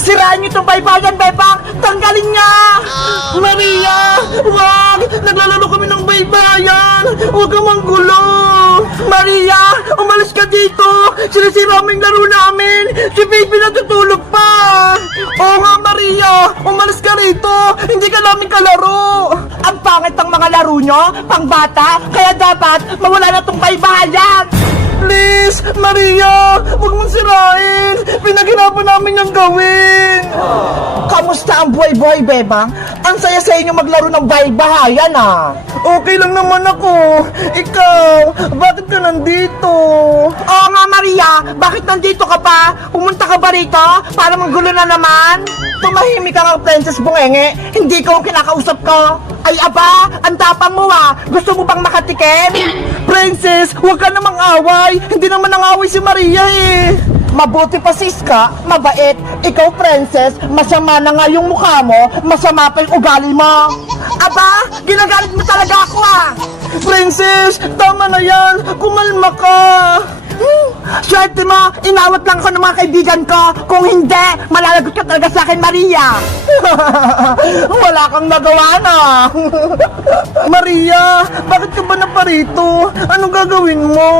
Sirain niyo itong baybayan, Bebang! Tanggalin niya! Maria! Wag! Naglalaro kami ng baybayan! Huwag kang manggulo! Maria! Umalis ka dito! Sinisira mo yung laro namin! Si baby natutulog pa! Oo nga, Maria! Umalis ka rito! Hindi ka namin kalaro! Ang pangit ang mga laro nyo! Pangbata! Kaya dapat mawala na itong baybayan! Please! Maria! Huwag mong sirain! Pinaghirapan namin yung gawin! Kamusta ang buhay-buhay, Bebang? Ang saya sa inyo maglaro ng baybahayan, ah! Okay lang naman ako! Ikaw! Bakit ka nandito? Oo nga, Maria! Bakit nandito ka pa? Pumunta ka ba rito? Para manggulo na naman? Tumahimik ka nga, Princess Bungenge! Hindi ko ang kinakausap ko! Ay aba! Ang tapang mo, ah! Gusto mo bang makatikim? Princess! Huwag ka namang away! Hindi naman nang-away si Maria, eh! Mabuti pa si Iska, mabait. Ikaw, Princess, masama na nga yung mukha mo, masama pa yung ugali mo. Aba, ginagalit mo talaga ako, ah! Princess, tama na yan. Kumalma ka. Swerte mo, inawat lang ako ng mga kaibigan ko. Kung hindi, malalagot ka talaga sa akin, Maria. Wala kang nagawa na. Maria, bakit ka ba naparito? Anong gagawin mo?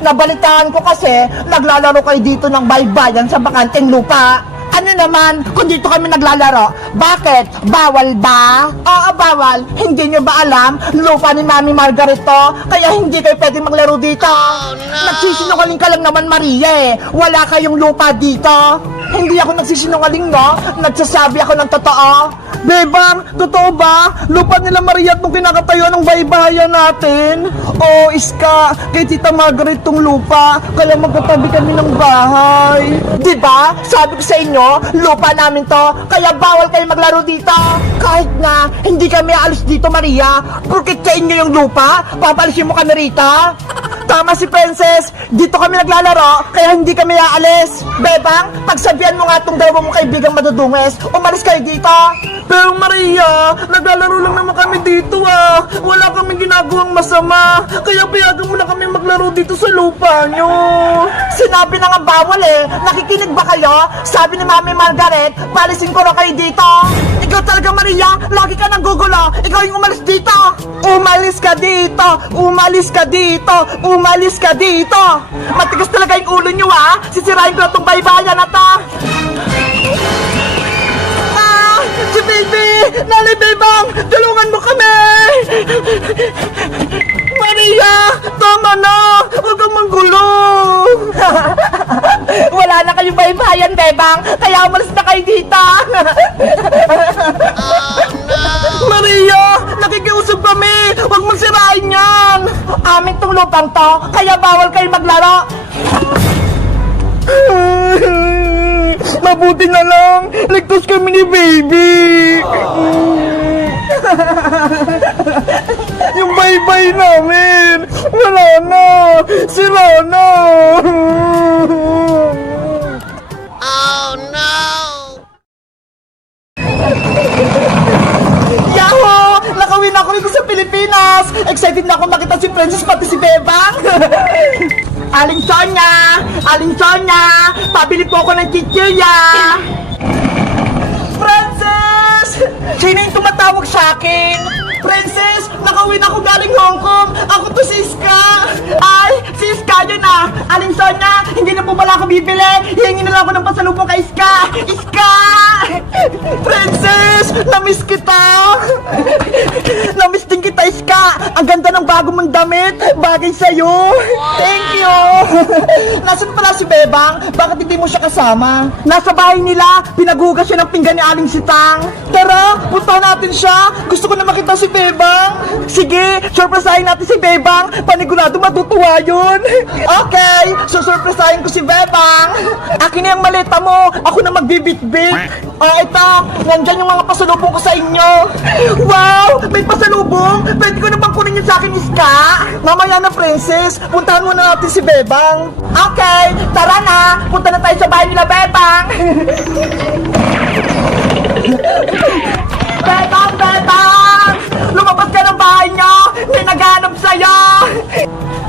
Nabalitaan ko kasi naglalaro kayo dito ng baybayan sa bakanteng lupa. Ano naman, kung dito kami naglalaro, bakit? Bawal ba? Oo, bawal. Hindi nyo ba alam? Lupa ni Mami Margaret to, kaya hindi kayo pwede maglaro dito. Nagsisinungaling ka lang naman, Maria, eh. Wala kayong lupa dito. Hindi ako nagsisinungaling, no? Nagsasabi ako ng totoo. Bebang, totoo ba? Lupa nila Maria itong kinakatayo ng baybayan natin? Oo, Iska, kay Tita Margaret tong lupa, kaya magkatabi kami ng bahay. Diba? Sabi ko sa inyo, lupa namin to, kaya bawal kayo maglaro dito. Kahit na hindi kami aalis dito, Maria, porket sa inyo yung lupa, papalisin mo kami rito. Tama si Princess, dito kami naglalaro, kaya hindi kami aalis. Bebang, pagsabihan mo nga itong dalawang mong kaibigang madudunges, umalis kayo dito. Pero Maria, naglalaro lang naman kami dito, ah. Wala kaming ginagawang masama, kaya payagan mo na kami maglaro dito sa lupa nyo. Sinabi na nga bawal, eh. Nakikinig ba kayo? Sabi ni Mami Margaret, palisin ko na kayo dito. Ikaw talaga, Maria, lagi ka nang gugulo. Ikaw yung umalis dito. Umalis ka dito. Umalis ka dito. Umalis ka dito. Matigas talaga yung ulo nyo, ah. Sisirain ko na itong baybayan na to. Ah! Si baby! Nali, Bebang! Tulungan mo kami! Maria! Tama na! Huwag kang manggulo! Wala na kayong baybayan, Bebang! Kaya umalis na kayo dito! Maria! Nakikiusap kami! Huwag mong sirain yan! Amin tong lupang to, kaya bawal kayo maglaro! Mabuti na lang! Ligtas kami ni baby! Yung baybay namin! Wala na! Sira na! Oh no! Yahoo! Nakawin ako dito sa Pilipinas! Excited na ako makita si Princess pati si Bebang! Aling Sonia! Aling Sonia! Pabili po ako ng chichirya! Princess! Sino yung tumatawag sa akin? Princess! Nakawin ako galing Hong Kong! Ako to si Iska! Ay! Si Iska yun, ah! Aling Sonia! Hindi na po pala ako bibili! Hihingi na lang ako ng pasalubong kay Iska! Iska! Princess! Namiss kita! Namiss din kita, Iska! Ang ganda ng bago mong damit! Bagay sa'yo! Thank you! Nasaan pala si Bebang? Bakit hindi mo siya kasama? Nasa bahay nila! Pinaghugas siya ng pinggan ni Aling Sitang! Tara! Punta natin siya! Gusto ko na makita si Bebang! Sige! Surpresahin natin si Bebang! Panigurado matutuwa yun! Okay! Susurpresahin ko si Bebang! Akin na yung maleta mo! Ako na magbibitbit! Ito! Nandyan yung mga pasalubong ko sa inyo! Wow! May pasalubong! Pwede ko na bang kunin yun sa akin, Iska? Mamaya na, Princess! Puntahan muna natin si Bebang! Okay! Tara na! Punta na tayo sa bahay nila, Bebang! Bebang! Bebang! Lumabas ka ng bahay niyo! May naghanap sa'yo!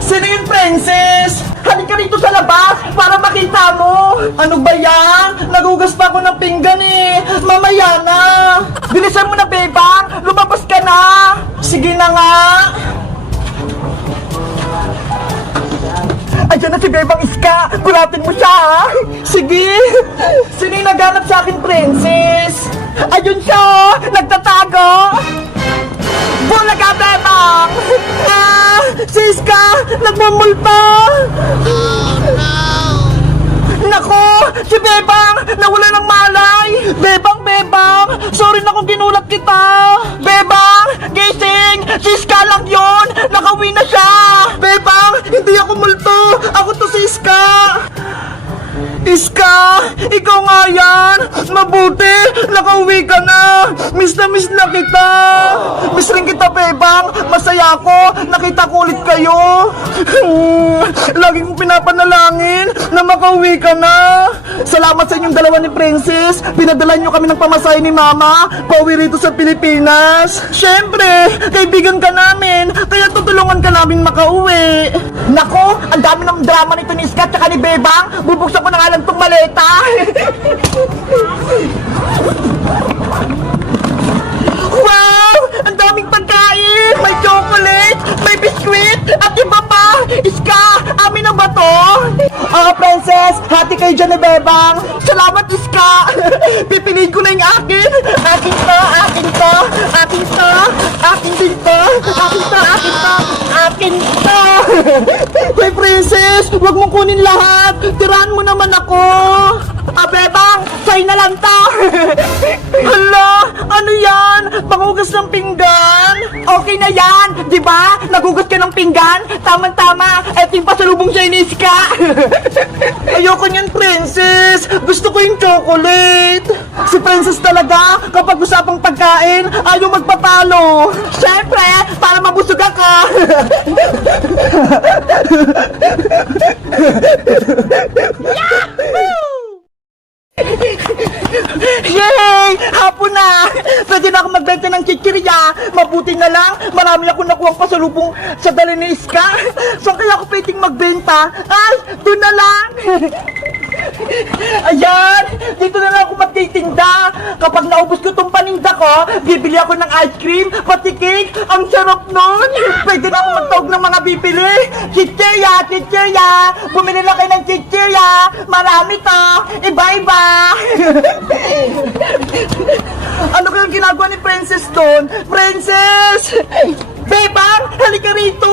Sino yun, Princess? Halika rito sa labas para makita kita mo. Ano ba yan? Nagugas pa ako ng pinggan eh. Mamaya na. Bilisan mo na, Bebang. Lumabas ka na. Sige na nga. Ayan na si Bebang Iska. Gulatin mo siya, ha? Sige. Sino yung naghanap sa akin, princess? Ayun siya, oh. Nagtatago. Bulaga, Bebang! Ah! Si Iska! Nagmumulpa! Nako! Si Bebang! Nawala ng malay! Bebang! Sorry na kung ginulat kita! Bebang! Gising! Si Iska lang yun! Nakauwi na siya! Bebang! Hindi ako multo! Ako to si Iska! Iska! Ikaw nga yan! Mabuti! Nakauwi ka na! Miss na kita! Miss rin kita, Bebang! Masaya ako! Nakita ko ulit kayo! Lagi kong pinapanalangin na makauwi ka na! Salamat sa inyong dalawa ni Princess! Pinadala niyo kami ng pamasahe ni Mama! Pauwi rito sa Pilipinas! Siyempre! Kaibigan ka namin! Kaya tutulungan ka namin makauwi! Nako! Ang dami ng drama nito ni Iska at ni Bebang! Bubuksan ko na nga lang tong maleta! Wow! Ang daming pagkain! May chocolate! May biskwit! At iba pa! Iska! Amin na ba to? Princess! Hati kayo dyan ni Bebang! Salamat, Iska! Pipiliin ko na yung akin! Akin to! Akin to! Akin to! Akin din to! Akin to! Akin to! Akin to! Hey, Princess! Huwag mong kunin lahat! Tirahan mo naman ako! Bebang! Sa'yo na lang to! Hala! Ano yan? Pangugas ng pinggan? Okay na yan! Di ba? Nagugas ka ng pinggan? Tama-tama! Eto yung pasalubong sa'yo ni Iska! Ayoko niyan, Princess! Gusto ko yung chocolate! Si Princess talaga, kapag usapang pagkain, ayaw magpapalo! Siyempre, para mabusog ako! Yay! Hapon na! Pwede na ako magbenta ng chichirya. Mabuti na lang, marami ako nakuhang pasalubong sa dali ni Iska. Saan kaya ako pwedeng magbenta? Ay, doon na lang! Ayan! Dito na lang ako magtitinda. Kapag naubos ko tong paninda ko, bibili ako ng ice cream, pati cake. Ang sarap nun! Pwede na ako magtawag ng mga bibili. Chichirya! Bumili na kayo ng chichirya. Marami to. Iba-iba. Ano kayang ginagawa ni Princess doon? Princess! Bebang! Halika rito!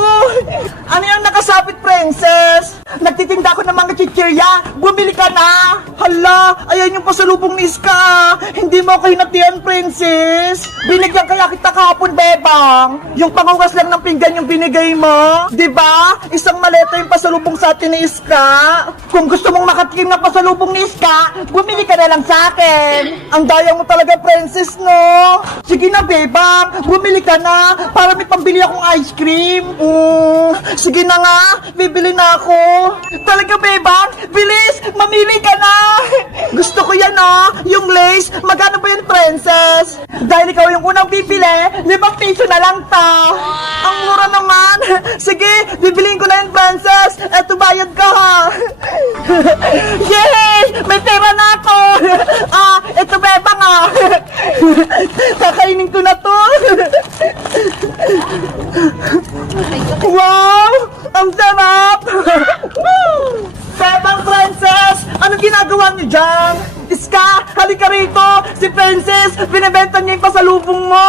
Ano yung nakasabit, Princess? Nagtitinda ako ng mga chichirya. Bumili ka na! Hala! Ayan yung pasalubong ni Iska. Hindi mo ako hinatian, Princess. Binigyan kaya kita kahapon, Bebang. Yung pangugas lang ng pinggan yung binigay mo. Diba? Isang maleta yung pasalubong sa atin ni Iska. Kung gusto mong makatikim na pasalubong ni Iska, bumili ka na lang sa akin. Ang daya mo talaga, Princess, no? Sige na, Bebang. Bumili ka na para may pambili akong ice cream. Sige na nga. Bibili na ako. Talaga, Bebang? Bilis! Mamili ka na! Gusto ko yan, oh! Yung lace! Magkano ba yan, Princess? Dahil ikaw yung unang bibili, 5 piso na lang to! Ang mura naman! Sige! Bibiliin ko na yan, Princess! Eto, bayad ka, ha! Yay! May pera na ako! Eto, Bebang, ah! Kakainin ko na to! Wow! Ang sarap! Bebang, Princess! Anong ginagawa niyo dyan? Iska, halika rito! Si Princess, binibenta niya yung pasalubong mo!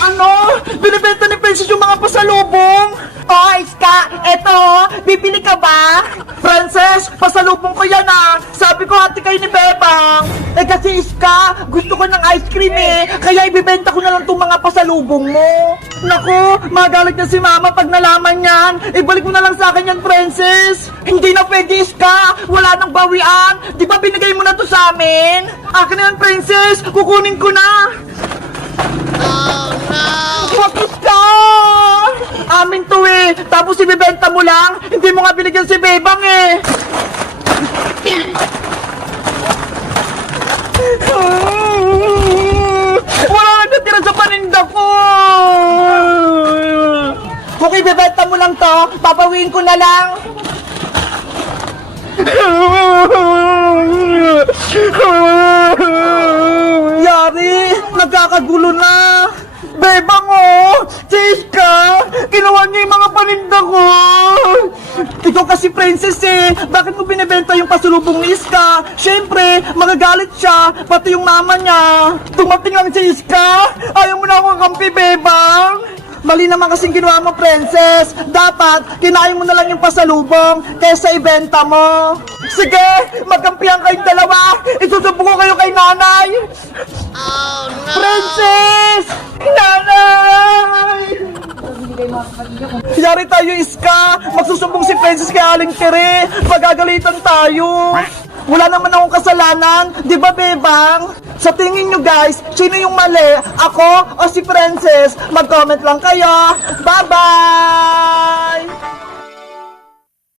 Ano? Binibenta ni Princess yung mga pasalubong? Oh, Iska, eto, bibili ka ba? Princess, pasalubong ko yan, ah! Sabi ko, hati kayo ni Bebang! Eh kasi, Iska, gusto ko ng ice cream eh! Kaya ibibenta ko na lang itong mga pasalubong mo! Naku, magalit na si Mama pag nalaman yan! Ibalik mo na lang sa akin yan, Princess! Hindi na pwede, Iska! Wala nang bawian! Di ba binigay mo na to sa amin? Akin na yan, Princess! Kukunin ko na! Oh no! Wag, Iska! Amin to eh! Tapos ibibenta mo lang! Hindi mo nga binigyan si Bebang eh! Wala na natira sa paninda ko! Kung ibibenta mo lang to, papawiin ko na lang! Yari, nagkakagulo na. Bebang oh! Si Iska! Ginawa niya yung mga paninda ko! Ikaw kasi princess eh! Bakit mo binibenta yung pasulubong ni Iska? Siyempre, magagalit siya, pati yung mama niya! Tumating lang si Iska! Ayaw mo na akong kampi, Bebang! Mali naman kasing ginawa mo, princess! Dapat, kinain mo na lang yung pasalubong kaysa ibenta mo! Sige! Magkampihan kayong dalawa! Isusubo ko kayo kay nanay! Oh no! Princess! Nanay! Yari tayo, Iska! Magsusumbong si Princess kay Aling Tere! Magagalitan tayo! Wala naman akong kasalanan, di ba, Bebang? Sa tingin nyo, guys, sino yung mali? Ako o si Princess? Mag-comment lang kayo! Bye-bye!